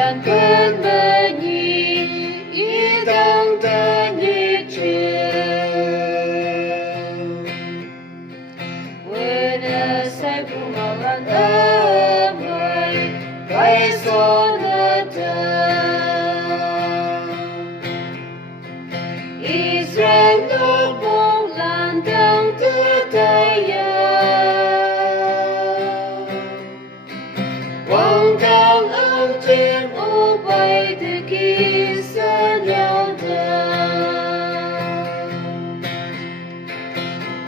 lan cơn mơ nhi ý đông ta nhiệt trường quên sai phụ màu lan ơ mời quay số nơ tơ Israel nước bông lan đông tư tây quang cao ơn trên ô bay từ kỳ xa nhau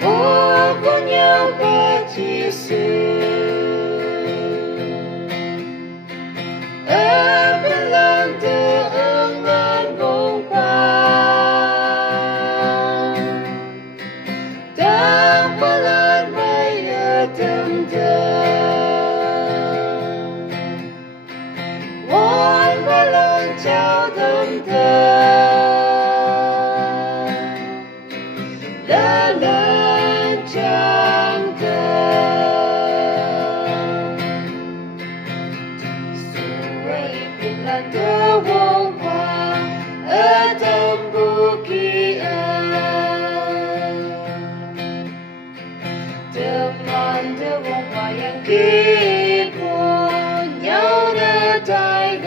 ô có nhau ba chỉ sự ở bên lòng từ ơn ngon bông hoa đang qua lan mây ở tâm thơ chào thơm thơ đã lên trang thơ suối biển lan thơ vô qua ở tâm bu kia thơ man thơ vô qua yang kia của nhau đã tai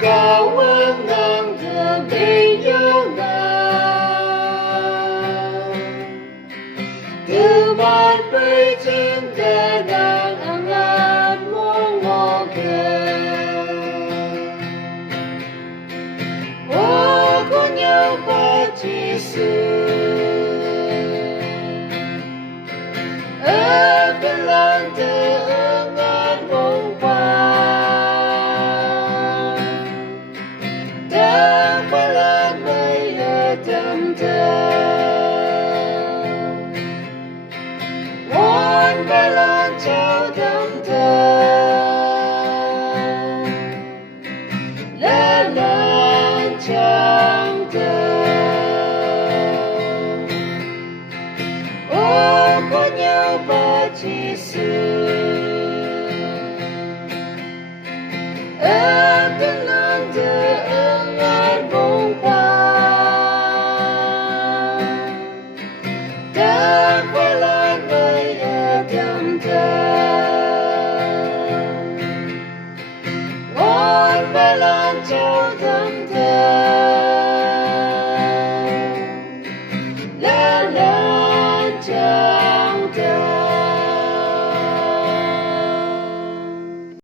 cao ơn ngang thơ bên nhau nào từ ban bay trên đời đang ăn ăn mong ngò kề ô có nhau ba chỉ sự ở bên lan thơ ơn ngàn bông hoa qua lan mây ở tâm thơ muôn qua lan chào tâm thơ lên lan trang thơ ô có nhau ba chỉ sự ở bên lan thơ ngàn bông hoa đã qua lan mây ở tâm thơ muôn qua lan chào tâm thơ